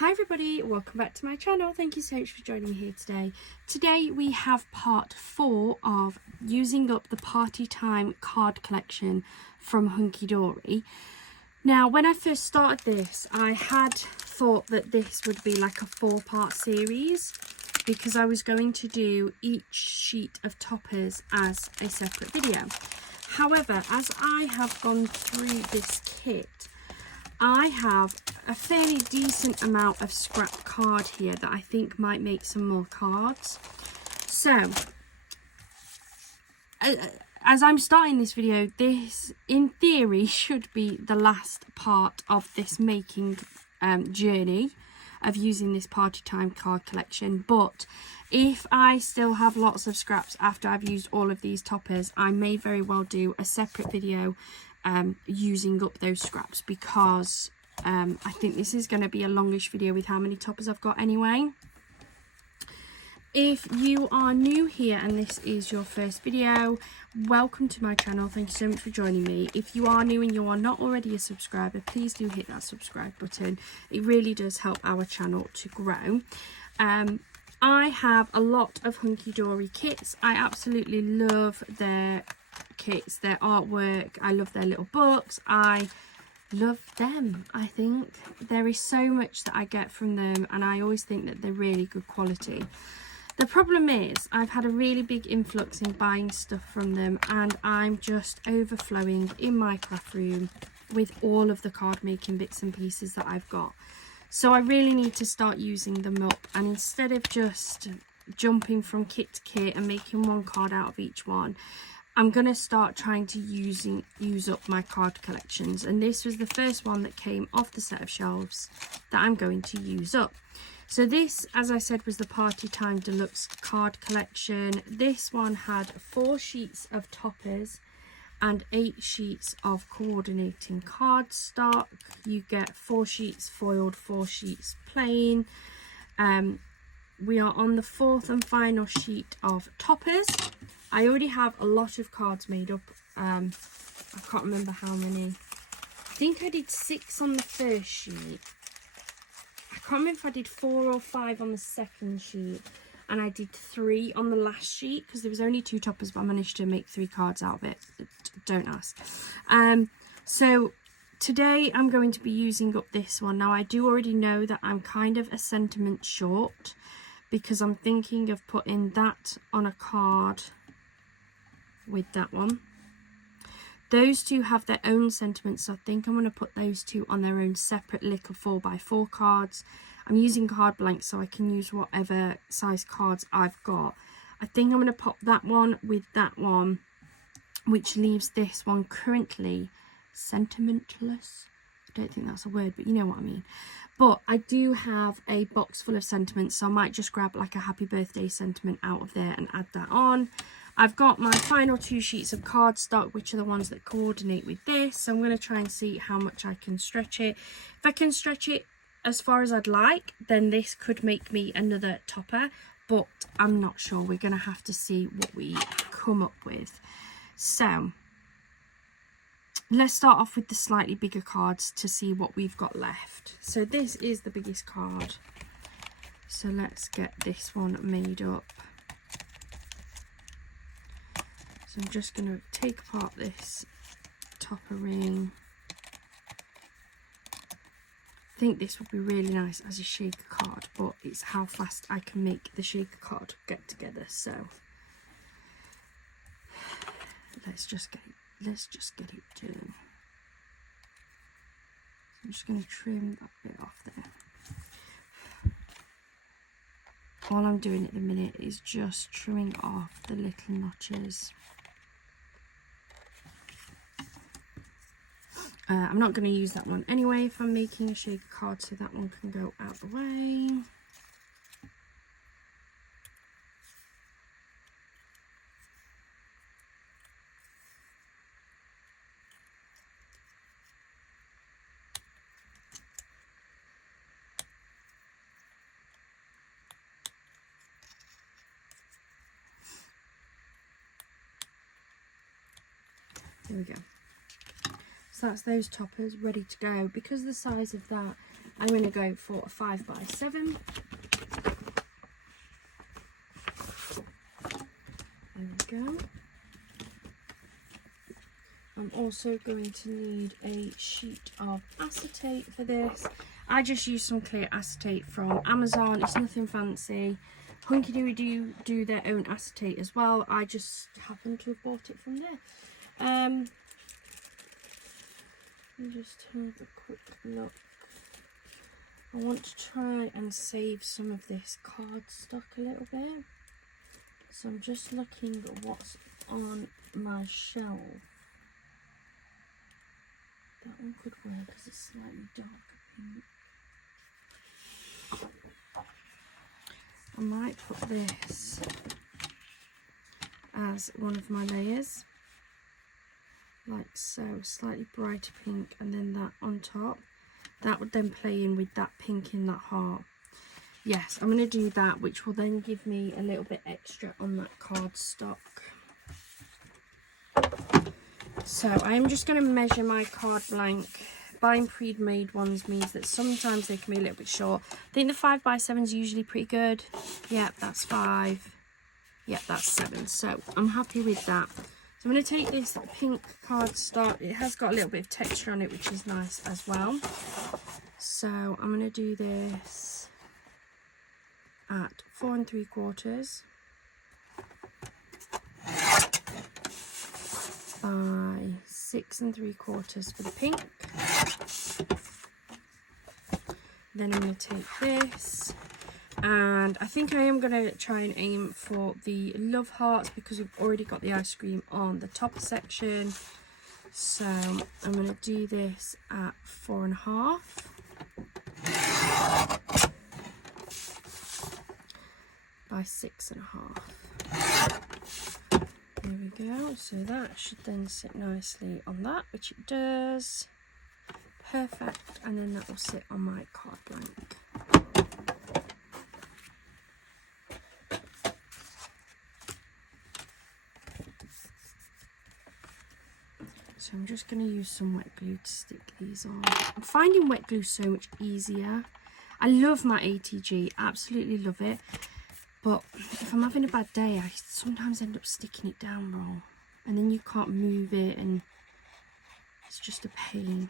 Hi everybody, welcome back to my channel. Thank you so much for joining me here today. Today we have part 4 of using up the party time card collection from Hunkydory. Now when I first started this, I had thought that this would be like a 4-part series because I was going to do each sheet of toppers as a separate video. However, as I have gone through this kit, I have a fairly decent amount of scrap card here that I think might make some more cards. So, as I'm starting this video, this in theory should be the last part of this making journey of using this party time card collection. But if I still have lots of scraps after I've used all of these toppers, I may very well do a separate video using up those scraps, because I think this is going to be a longish video with how many toppers I've got anyway. If you are new here and this is your first video, welcome to my channel. Thank you so much for joining me. If you are new and you are not already a subscriber, please do hit that subscribe button. It really does help our channel to grow. I have a lot of Hunkydory kits. I absolutely love their kits, their artwork. I love their little books. I love them. I think there is so much that I get from them, and I always think that they're really good quality. The problem is I've had a really big influx in buying stuff from them, and I'm just overflowing in my craft room with all of the card making bits and pieces that I've got. So I really need to start using them up, and instead of just jumping from kit to kit and making one card out of each one, I'm going to start trying to use up my card collections. And this was the first one that came off the set of shelves that I'm going to use up. So this, as I said, was the Party Time Deluxe card collection. This one had 4 sheets of toppers and 8 sheets of coordinating cardstock. You get 4 sheets foiled, 4 sheets plain. We are on the 4th and final sheet of toppers. I already have a lot of cards made up. I can't remember how many. I think I did 6 on the first sheet. I can't remember if I did 4 or 5 on the second sheet. And I did 3 on the last sheet because there was only 2 toppers, but I managed to make 3 cards out of it. Don't ask. So today I'm going to be using up this one. Now I do already know that I'm kind of a sentiment short, because I'm thinking of putting that on a card with that one. Those two have their own sentiments, so I think I'm going to put those two on their own separate lick of 4x4 cards. I'm using card blanks, so I can use whatever size cards I've got. I think I'm going to pop that one with that one, which leaves this one currently sentimentless. I don't think that's a word, but you know what I mean. But I do have a box full of sentiments, so I might just grab like a happy birthday sentiment out of there and add that on. I've got my final 2 sheets of cardstock, which are the ones that coordinate with this. So I'm going to try and see how much I can stretch it. If I can stretch it as far as I'd like, then this could make me another topper, but I'm not sure. We're going to have to see what we come up with. So let's start off with the slightly bigger cards to see what we've got left. So this is the biggest card. So let's get this one made up. So I'm just going to take apart this topper ring. I think this would be really nice as a shaker card, but it's how fast I can make the shaker card get together. So let's just get it done. I'm just going to trim that bit off there. All I'm doing at the minute is just trimming off the little notches. I'm not going to use that one anyway if I'm making a shaker card, so that one can go out the way. There we go. So that's those toppers ready to go. Because of the size of that, I'm going to go for a 5x7. There we go. I'm also going to need a sheet of acetate for this. I just use some clear acetate from Amazon. It's nothing fancy. Hunkydory do their own acetate as well. I just happen to have bought it from there. Let me just have a quick look. I want to try and save some of this cardstock a little bit. So I'm just looking at what's on my shelf. That one could work because it's slightly darker pink. I might put this as one of my layers, like so, slightly brighter pink, and then that on top. That would then play in with that pink in that heart. Yes, I'm going to do that, which will then give me a little bit extra on that cardstock. So I'm just going to measure my card blank. Buying pre-made ones means that sometimes they can be a little bit short. I think the 5x7 is usually pretty good. Yep, that's 5. Yep, that's 7. So I'm happy with that. So I'm going to take this pink cardstock. It has got a little bit of texture on it, which is nice as well. So I'm going to do this at 4 3/4 by 6 3/4 for the pink. Then I'm going to take this, and I think I am going to try and aim for the love hearts because we've already got the ice cream on the top section. So I'm going to do this at 4 1/2 by 6 1/2. There we go. So that should then sit nicely on that, which it does. Perfect. And then that will sit on my card blank. So I'm just going to use some wet glue to stick these on. I'm finding wet glue so much easier. I love my ATG, absolutely love it. But if I'm having a bad day, I sometimes end up sticking it down wrong. And then you can't move it and it's just a pain.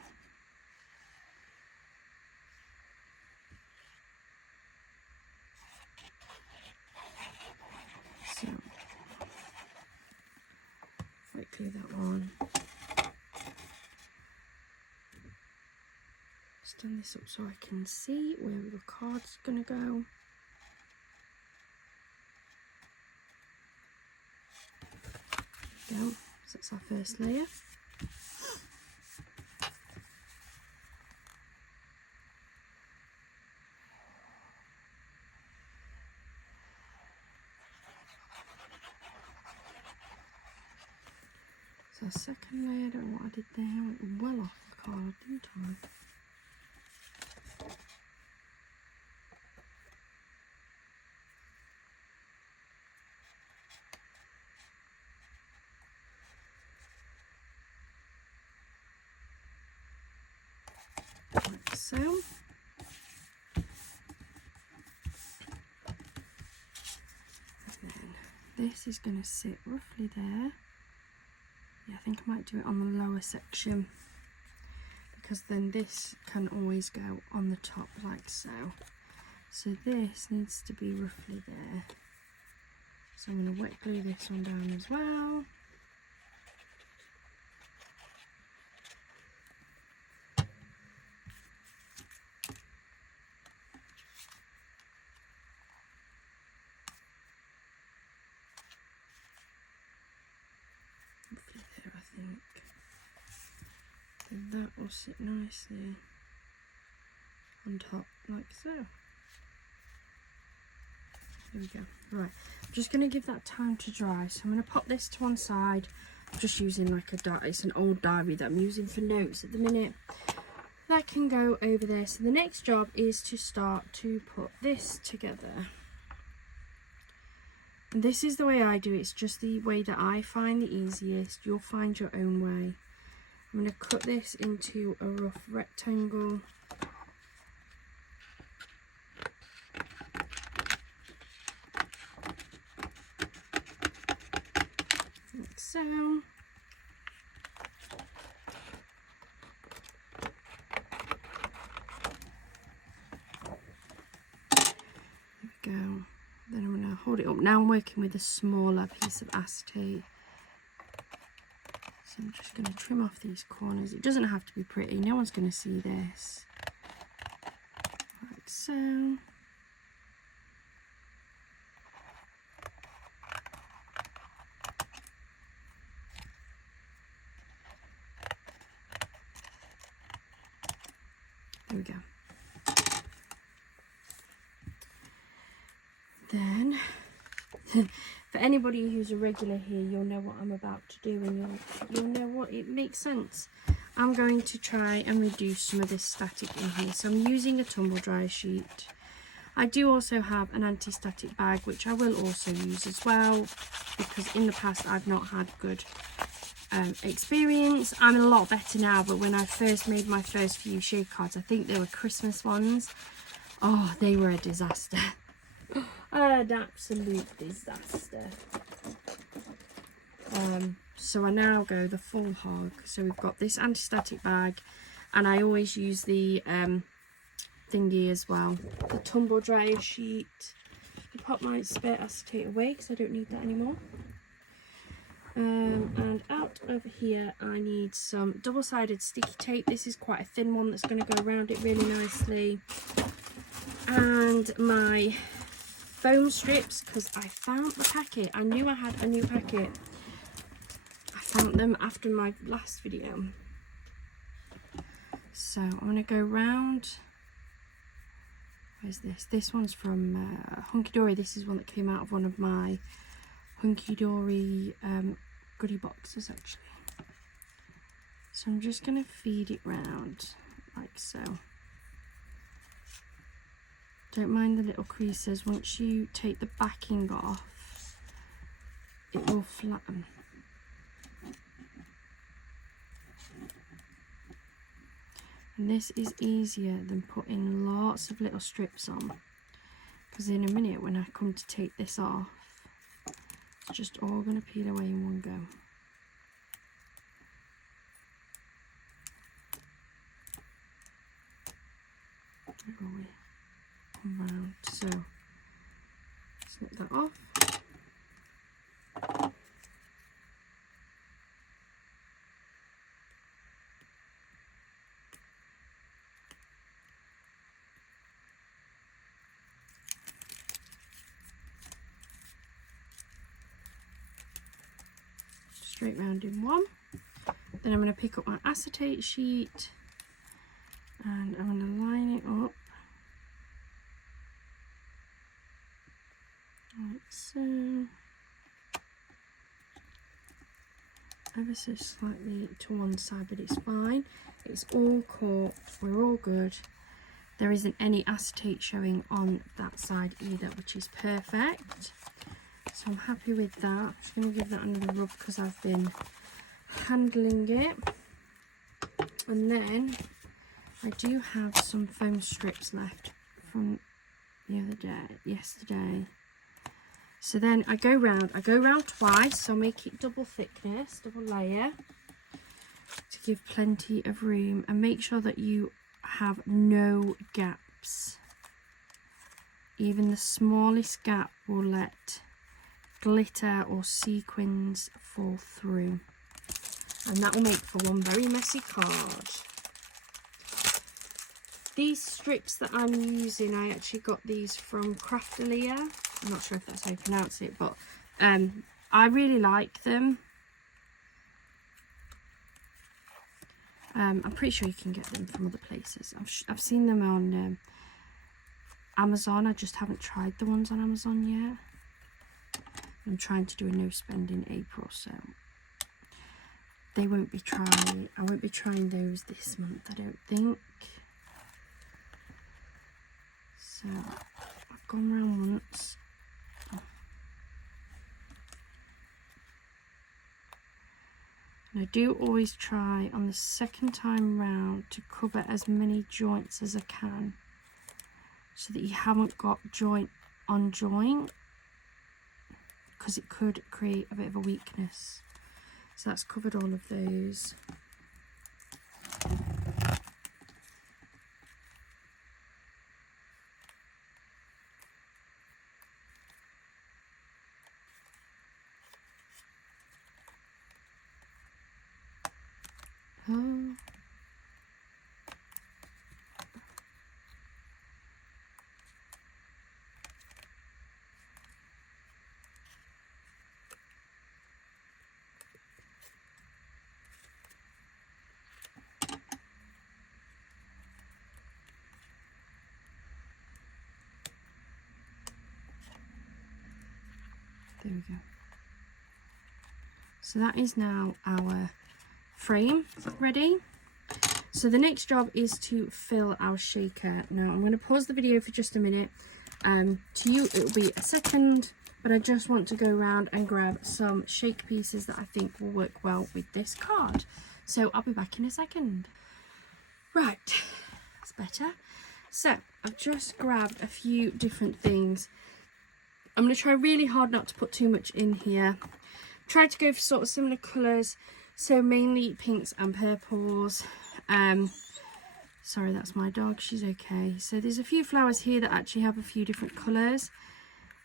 So, wet glue that one. Stand this up so I can see where the card's gonna go. There we go. So that's our first layer. So our second layer, I don't know what I did there, I went well off the card, didn't I? Like so. And then this is going to sit roughly there. Yeah, I think I might do it on the lower section because then this can always go on the top like so. So this needs to be roughly there. So I'm going to wet glue this one down as well. Roughly there, I think. And that will sit nicely on top like so. There we go. Right, I'm just going to give that time to dry. So I'm going to pop this to one side. I'm just using like it's an old diary that I'm using for notes at the minute. That can go over there. So the next job is to start to put this together. And this is the way I do it. It's just the way that I find the easiest. You'll find your own way. I'm going to cut this into a rough rectangle. Like so. There we go. Then I'm going to hold it up. Now I'm working with a smaller piece of acetate. So I'm just going to trim off these corners. It doesn't have to be pretty. No one's going to see this. Like so. There we go. Then, for anybody who's a regular here, you'll know what I'm about to do, and you'll know what it makes sense. I'm going to try and reduce some of this static in here. So I'm using a tumble dryer sheet. I do also have an anti-static bag, which I will also use as well, because in the past I've not had good experience. I'm a lot better now, but when I first made my first few shade cards, I think they were Christmas ones. Oh, they were a disaster. An absolute disaster. So I now go the full hog. So we've got this anti-static bag, and I always use the thingy as well, the tumble dryer sheet. I pop my spare acetate away because I don't need that anymore. And out over here I need some double-sided sticky tape. This is quite a thin one that's going to go around it really nicely. And my foam strips, because I found the packet. I knew I had a new packet. I found them after my last video. So I'm going to go round. Where's this? This one's from Hunkydory. This is one that came out of one of my Hunkydory goodie boxes actually. So I'm just going to feed it round like so. Don't mind the little creases. Once you take the backing off, it will flatten. And this is easier than putting lots of little strips on, because in a minute when I come to take this off, it's just all going to peel away in one go. Where are we? Come round. So snip that off. Straight round in one. Then I'm going to pick up my acetate sheet and I'm going to line it up like so, ever so slightly to one side, but it's fine. It's all caught, we're all good. There isn't any acetate showing on that side either, which is perfect. So I'm happy with that. I'm just going to give that another rub because I've been handling it. And then I do have some foam strips left from the other day, yesterday. So then I go round twice, so I'll make it double thickness, double layer, to give plenty of room, and make sure that you have no gaps. Even the smallest gap will let glitter or sequins fall through, and that will make for one very messy card. These strips that I'm using, I actually got these from Craftalia. I'm not sure if that's how you pronounce it, but I really like them. I'm pretty sure you can get them from other places. I've seen them on Amazon. I just haven't tried the ones on Amazon yet. I'm trying to do a no spend in April, so I won't be trying those this month, I don't think. So I've gone round once. And I do always try on the second time round to cover as many joints as I can, so that you haven't got joint on joint, because it could create a bit of a weakness. So that's covered all of those. Oh. There we go. So that is now our frame ready. So the next job is to fill our shaker. Now I'm going to pause the video for just a minute. To you it will be a second, but I just want to go around and grab some shake pieces that I think will work well with this card. So I'll be back in a second. Right, that's better. So I've just grabbed a few different things. I'm going to try really hard not to put too much in here. Try to go for sort of similar colours, so mainly pinks and purples. Sorry, that's my dog, she's okay. So there's a few flowers here that actually have a few different colours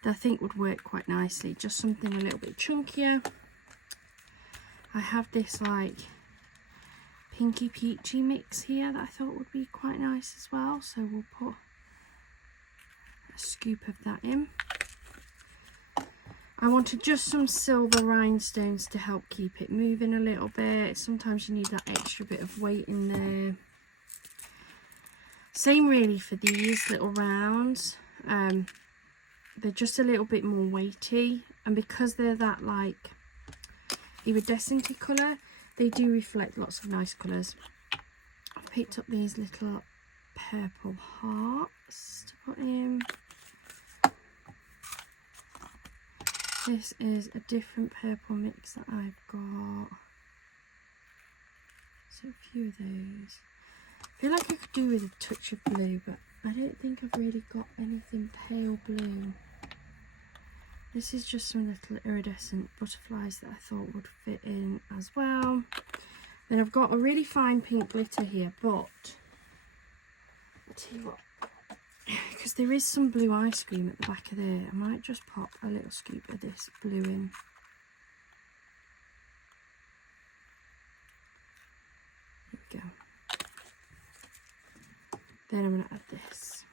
that I think would work quite nicely. Just something a little bit chunkier. I have this like pinky peachy mix here that I thought would be quite nice as well. So we'll put a scoop of that in. I wanted just some silver rhinestones to help keep it moving a little bit. Sometimes you need that extra bit of weight in there. Same really for these little rounds. They're just a little bit more weighty, and because they're that like iridescent colour, they do reflect lots of nice colours. I've picked up these little purple hearts to put in. This is a different purple mix that I've got. So a few of those. I feel like I could do with a touch of blue, but I don't think I've really got anything pale blue. This is just some little iridescent butterflies that I thought would fit in as well. Then I've got a really fine pink glitter here, but I'll tell you what, because there is some blue ice cream at the back of there, I might just pop a little scoop of this blue in. There we go. Then I'm going to add this.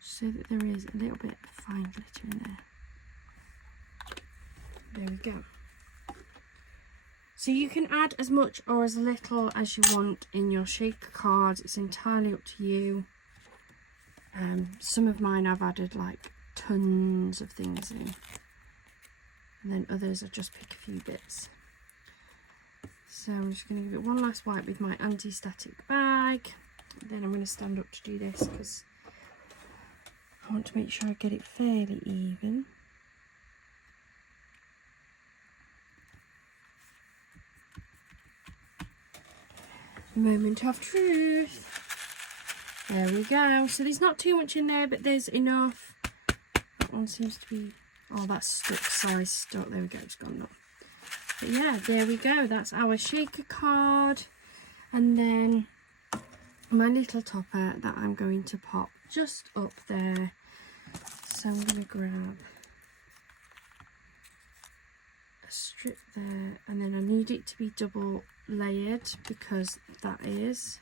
So that there is a little bit of fine glitter in there. There we go. So you can add as much or as little as you want in your shaker cards. It's entirely up to you. Some of mine I've added like tons of things in. And then others I just pick a few bits. So I'm just going to give it one last wipe with my anti-static bag. Then I'm going to stand up to do this because I want to make sure I get it fairly even. Moment of truth. There we go. So there's not too much in there, but there's enough. That one seems to be, oh, that's stuck, size stuck. There we go, it's gone up. But yeah, there we go. That's our shaker card. And then my little topper that I'm going to pop just up there. So I'm going to grab a strip there, and then I need it to be double layered because that is.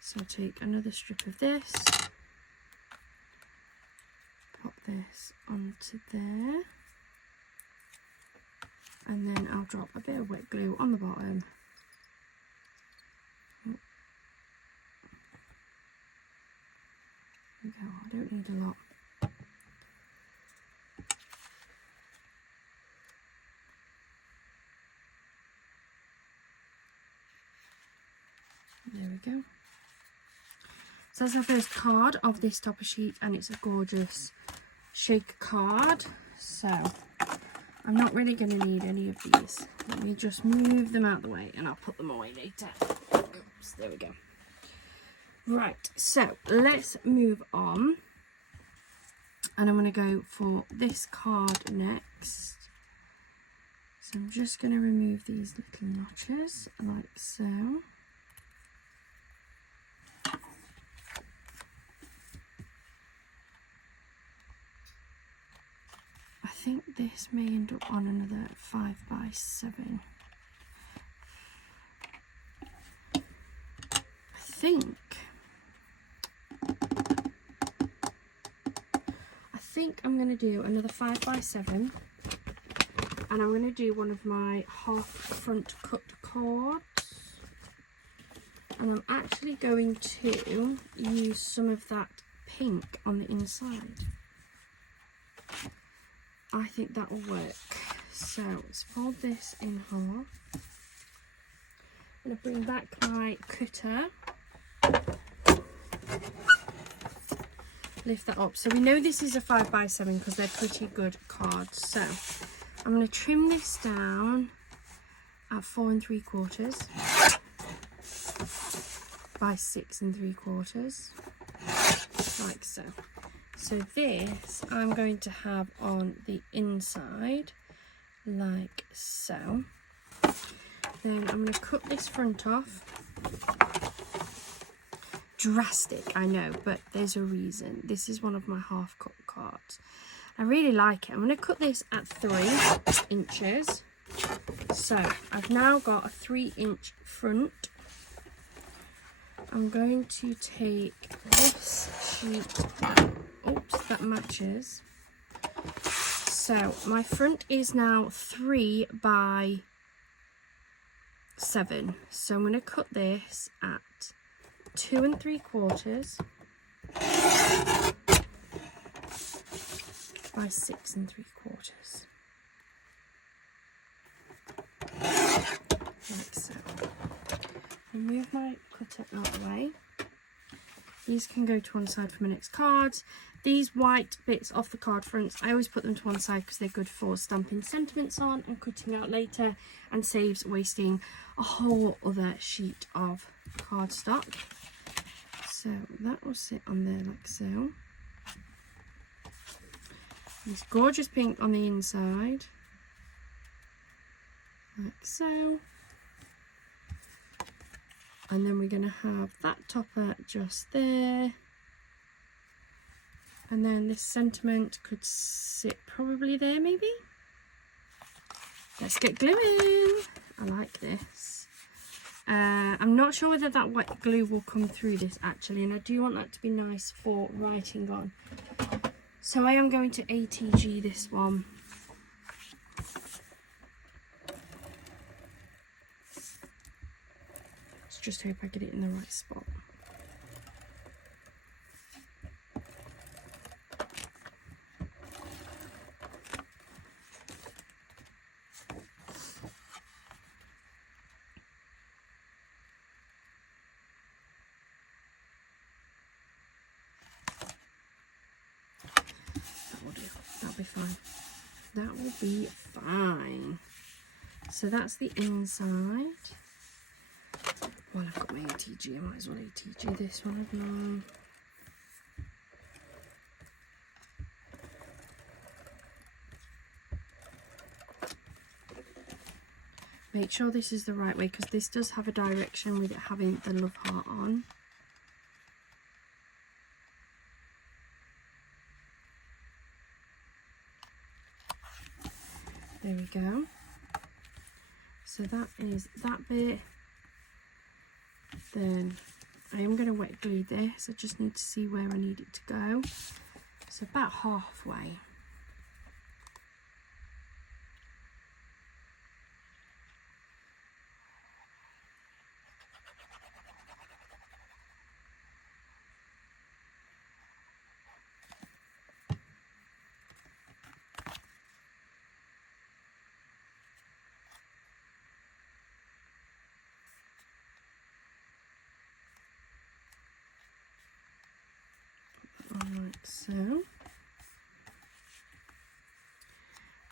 So I'll take another strip of this, pop this onto there, and then I'll drop a bit of wet glue on the bottom. There we go, I don't need a lot. There we go. So that's our first card of this topper sheet, and it's a gorgeous shaker card. So I'm not really going to need any of these. Let me just move them out of the way and I'll put them away later. Oops, there we go. Right, so let's move on. And I'm going to go for this card next. So I'm just going to remove these little notches like so. I think this may end up on another 5x7. I think I'm going to do another 5x7, and I'm going to do one of my half front cut cards, and I'm actually going to use some of that pink on the inside. I think that will work. So let's fold this in half. I'm going to bring back my cutter. Lift that up. So we know this is a 5x7 because they're pretty good cards. So I'm going to trim this down at 4 3/4 by 6 3/4, like so. So this I'm going to have on the inside like so. Then I'm going to cut this front off. Drastic, I know, but there's a reason. This is one of my half cut cards. I really like it. I'm going to cut this at 3 inches. So I've now got a 3-inch front. I'm going to take this sheet that matches. So my front is now 3x7. So I'm going to cut this at 2 3/4 by 6 3/4, like so. Remove my cutter out of the way. These can go to one side for my next cards. These white bits off the card fronts, I always put them to one side because they're good for stamping sentiments on and cutting out later, and saves wasting a whole other sheet of cardstock. So that will sit on there like so. This gorgeous pink on the inside, like so. And then we're going to have that topper just there. And then this sentiment could sit probably there maybe. Let's get gluing. I like this. I'm not sure whether that wet glue will come through this actually, and I do want that to be nice for writing on. So I am going to ATG this one. Let's just hope I get it in the right spot. That'll be fine. That will be fine. So that's the inside. Well, I've got my ATG. I might as well ATG this one, haven't I? Make sure this is the right way, because this does have a direction with it having the love heart on. There we go. So that is that bit. Then I am going to wet glue this. I just need to see where I need it to go. So about halfway. Like so.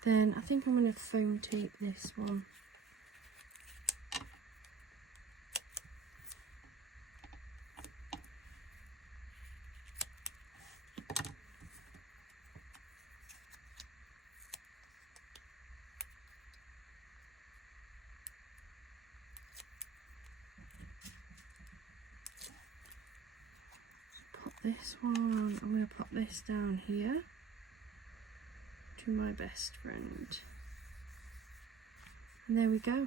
Then I think I'm going to foam tape this one. Pop this one, I'm going to pop this down here to my best friend. And there we go.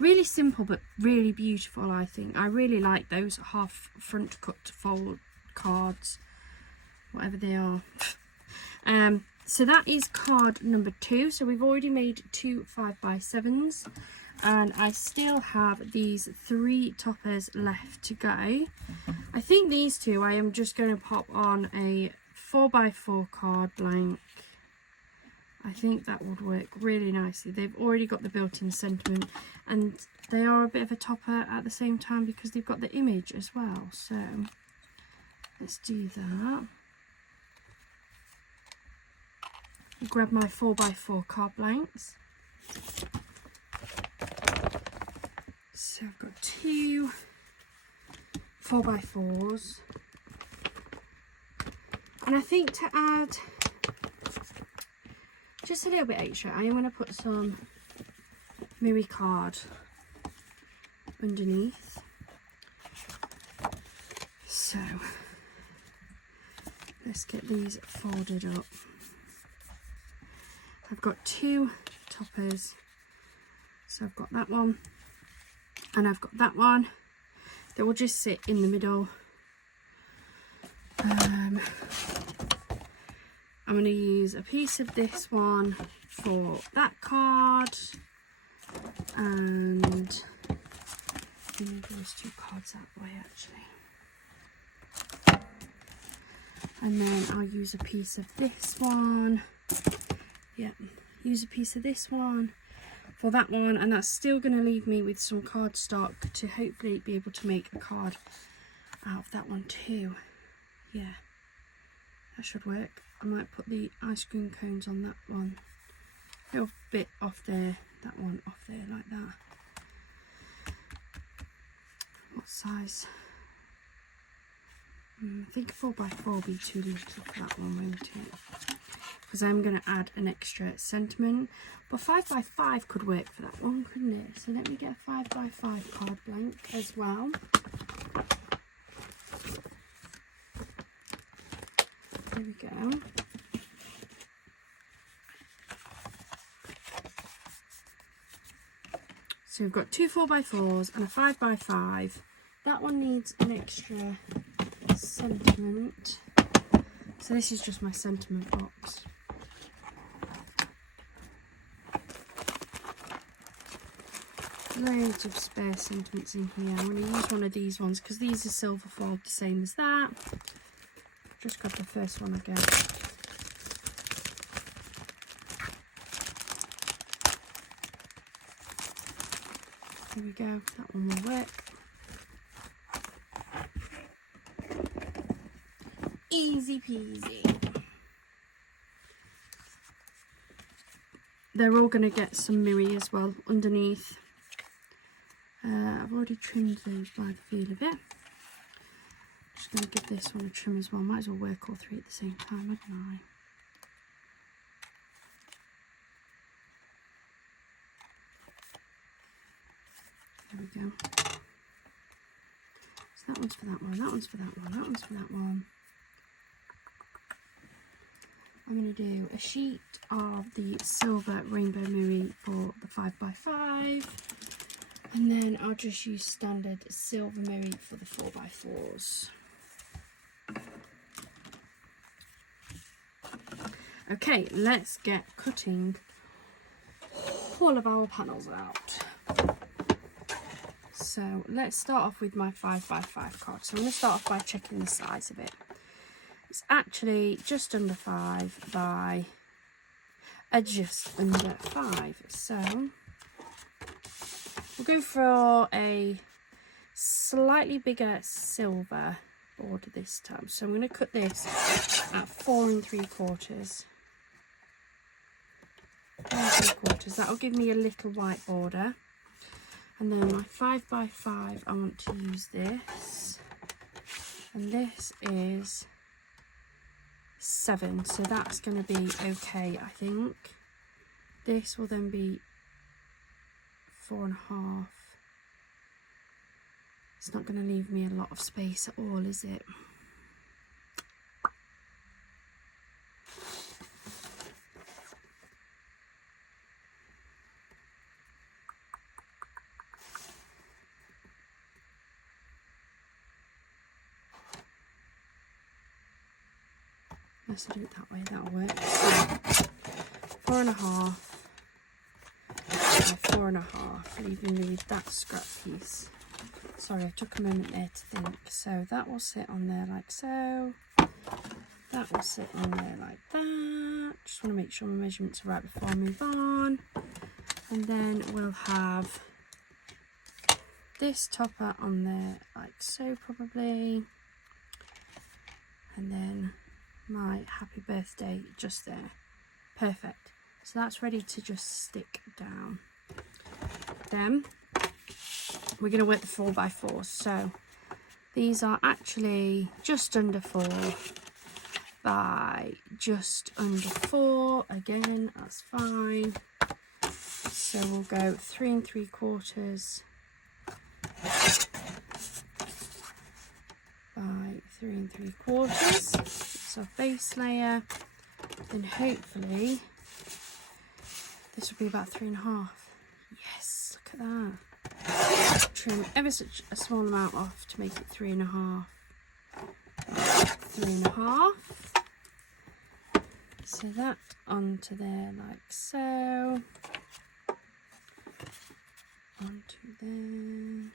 Really simple but really beautiful, I think. I really like those half front cut fold cards, whatever they are. So that is card number 2. So we've already made 2 5x7s, and I still have these 3 toppers left to go. I think these 2 I am just going to pop on a 4x4 card blank. I think that would work really nicely. They've already got the built-in sentiment, and they are a bit of a topper at the same time because they've got the image as well. So let's do that. Grab my 4x4 card blanks. So I've got 2 4x4s, and I think to add just a little bit extra, I am going to put some Miri card underneath. So let's get these folded up. I've got 2 toppers, so I've got that one and I've got that one that will just sit in the middle. I'm going to use a piece of this one for that card, and move those 2 cards that way actually, and then I'll use a piece of this one. Use a piece of this one for that one, and that's still going to leave me with some cardstock to hopefully be able to make a card out of that one too. Yeah, that should work. I might put the ice cream cones on that one, a little bit off there, that one off there like that. What size? I think 4x4 will be too little for that one, won't it? Because I'm going to add an extra sentiment, but 5x5 could work for that one, couldn't it? So let me get a 5x5 card blank as well. There we go. So we've got 2 4x4s and a 5x5. That one needs an extra sentiment. So this is just my sentiment box. Loads of spare sentiments in here. I'm going to use one of these ones because these are silver foiled, the same as that. Just grab the first one again. There we go, that one will work. Easy peasy. They're all going to get some Miri as well underneath. I've already trimmed those by the feel of it. Just going to give this one a trim as well. Might as well work all 3 at the same time, wouldn't I? There we go. So that one's for that one, that one's for that one, that one's for that one. I'm going to do a sheet of the silver rainbow Miri for the 5x5, and then I'll just use standard silver Miri for the 4x4s. Okay, let's get cutting all of our panels out. So let's start off with my 5x5 card. So I'm going to start off by checking the size of it. It's actually just under 5 by just under 5. So we'll go for a slightly bigger silver border this time. So I'm going to cut this at 4 3/4. 3/4. That'll give me a little white border. And then my 5x5, I want to use this. And this is 7, so that's going to be okay, I think. This will then be 4.5. It's not going to leave me a lot of space at all, is it? Let's do it that way, that'll work. So, 4.5 by 4.5, leaving me with that scrap piece. Sorry, I took a moment there to think. So that will sit on there like so. That will sit on there like that. Just want to make sure my measurements are right before I move on. And then we'll have this topper on there like so probably. And then my happy birthday just there. Perfect. So that's ready to just stick down. Then we're going to work the 4x4. So these are actually just under 4 by just under 4. Again, that's fine. So we'll go 3 3/4 by 3 3/4. It's our base layer. Then hopefully this will be about 3.5. Yes, look at that. Trim ever such a small amount off to make it 3.5. 3.5. So that onto there like so. Onto there.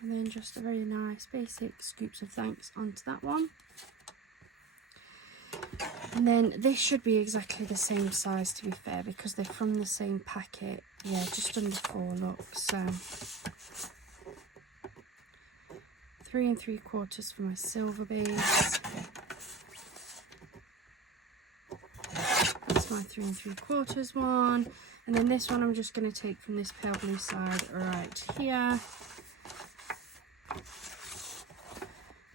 And then just a very nice basic scoops of thanks onto that one. And then this should be exactly the same size, to be fair, because they're from the same packet. Yeah, just under 4, look. So 3 3/4 for my silver base. That's my 3 3/4 one. And then this one I'm just going to take from this pale blue side right here.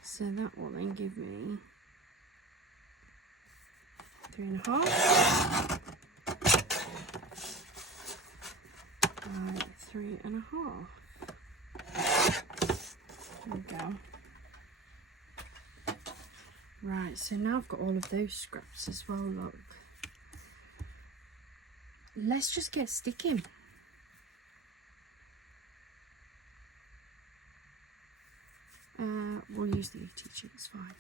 So that will then give me 3.5 by 3.5. There we go. Right, so now I've got all of those scraps as well, look. Let's just get sticking. We'll use the teacher, it's fine.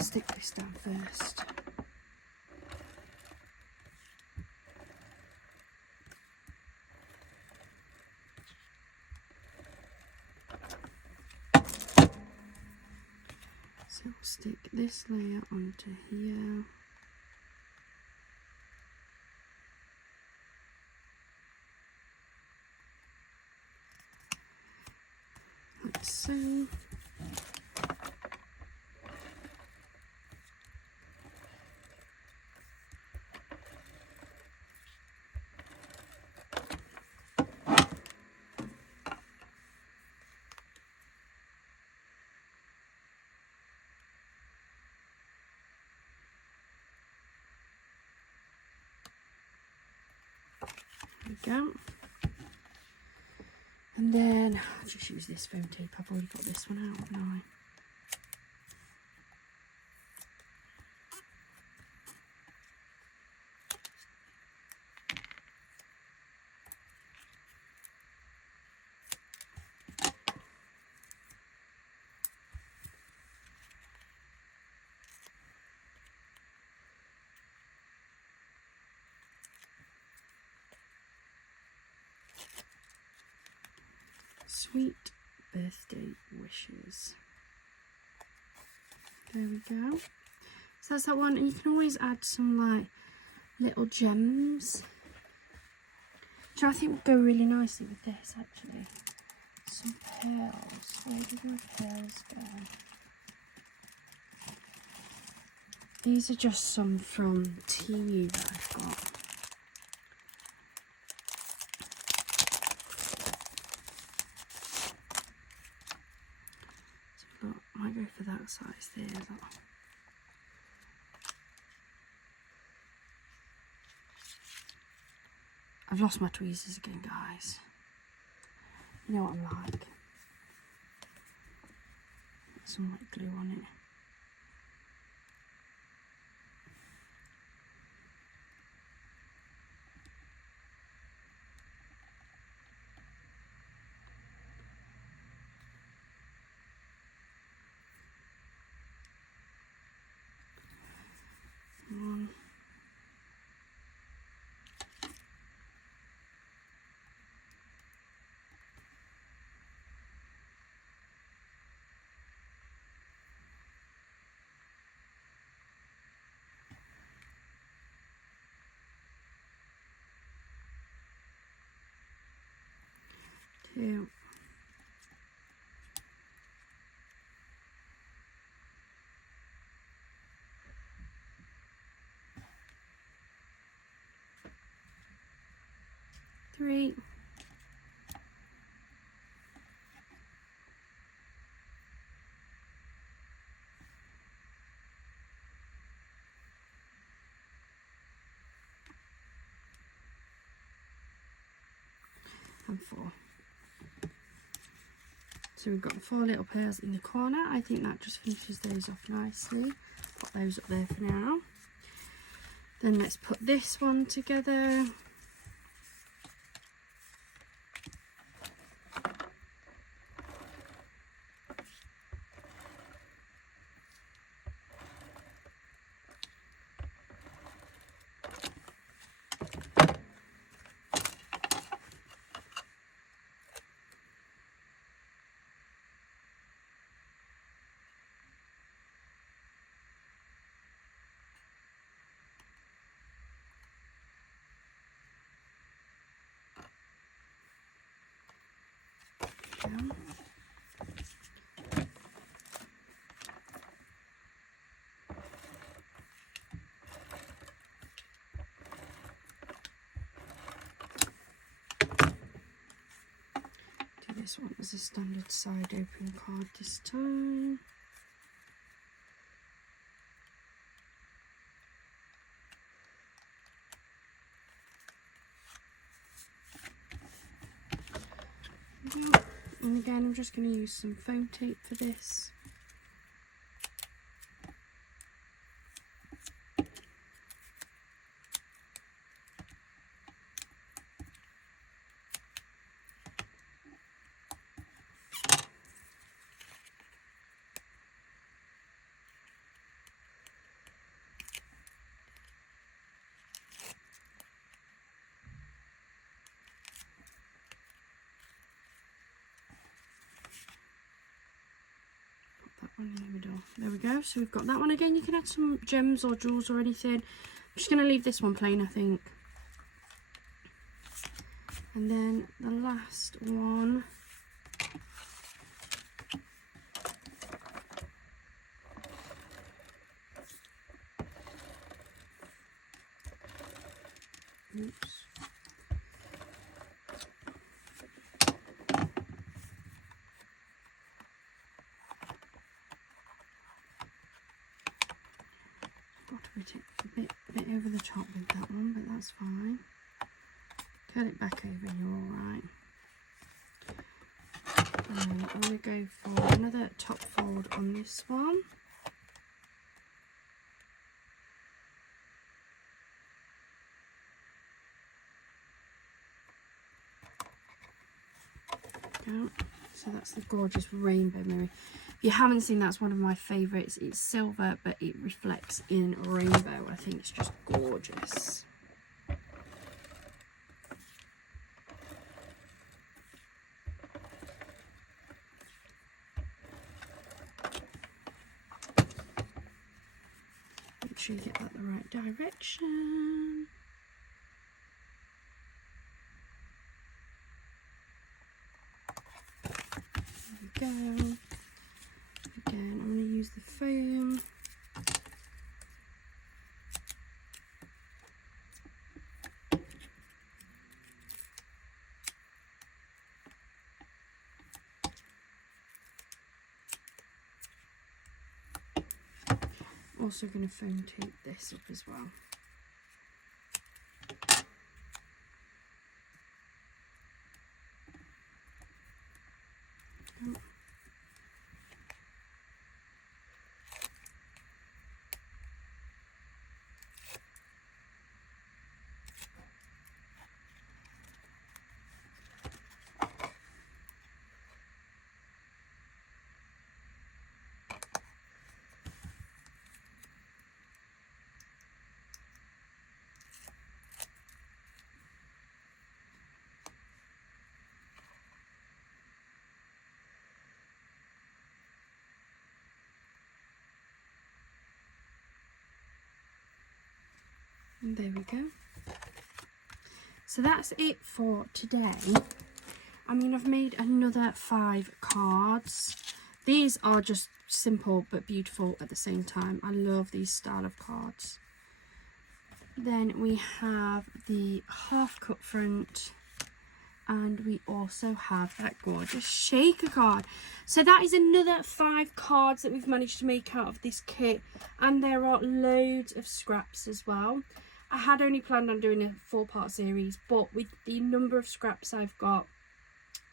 Stick this down first. So we'll stick this layer onto here. Like so. Go. And then I'll just use this foam tape. I've already got this one out, haven't I? Sweet birthday wishes. There we go. So that's that one, and you can always add some like little gems, which I think would go really nicely with this actually. Some pearls. Where did my pearls go? These are just some from Temu that I've got. So I might go for that size there. I've lost my tweezers again, guys. You know what I'm like. Some like glue on it. One. Two. 3. And 4. So we've got 4 little pearls in the corner. I think that just finishes those off nicely. Put those up there for now. Then let's put this one together. Down. Do this one as a standard side open card this time. And again, I'm just going to use some foam tape for this. In the middle. There we go. So we've got that one. Again, you can add some gems or jewels or anything. I'm just going to leave this one plain, I think. And then the last one. Oops. A bit over the top with that one, but that's fine. Curl it back over and you're alright. And then I'm going to go for another top fold on this one. So that's the gorgeous rainbow mirror. If you haven't seen, that's one of my favourites. It's silver, but it reflects in rainbow. I think it's just gorgeous. Make sure you get that the right direction. Go. Again, I'm going to use the foam. also going to foam tape this up as well. And there we go. So that's it for today. I mean, I've made another 5 cards. These are just simple but beautiful at the same time. I love these style of cards. Then we have the half cut front, and we also have that gorgeous shaker card. So that is another 5 cards that we've managed to make out of this kit, and there are loads of scraps as well. I had only planned on doing a 4-part series, but with the number of scraps I've got,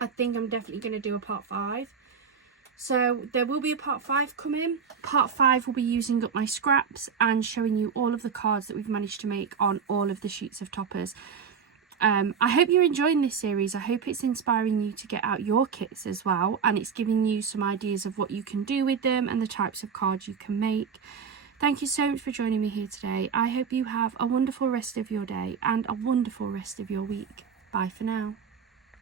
I think I'm definitely going to do a part 5. So there will be a part 5 coming. Part 5 will be using up my scraps and showing you all of the cards that we've managed to make on all of the sheets of toppers. I hope you're enjoying this series. I hope it's inspiring you to get out your kits as well, and it's giving you some ideas of what you can do with them and the types of cards you can make. Thank you so much for joining me here today. I hope you have a wonderful rest of your day and a wonderful rest of your week. Bye for now.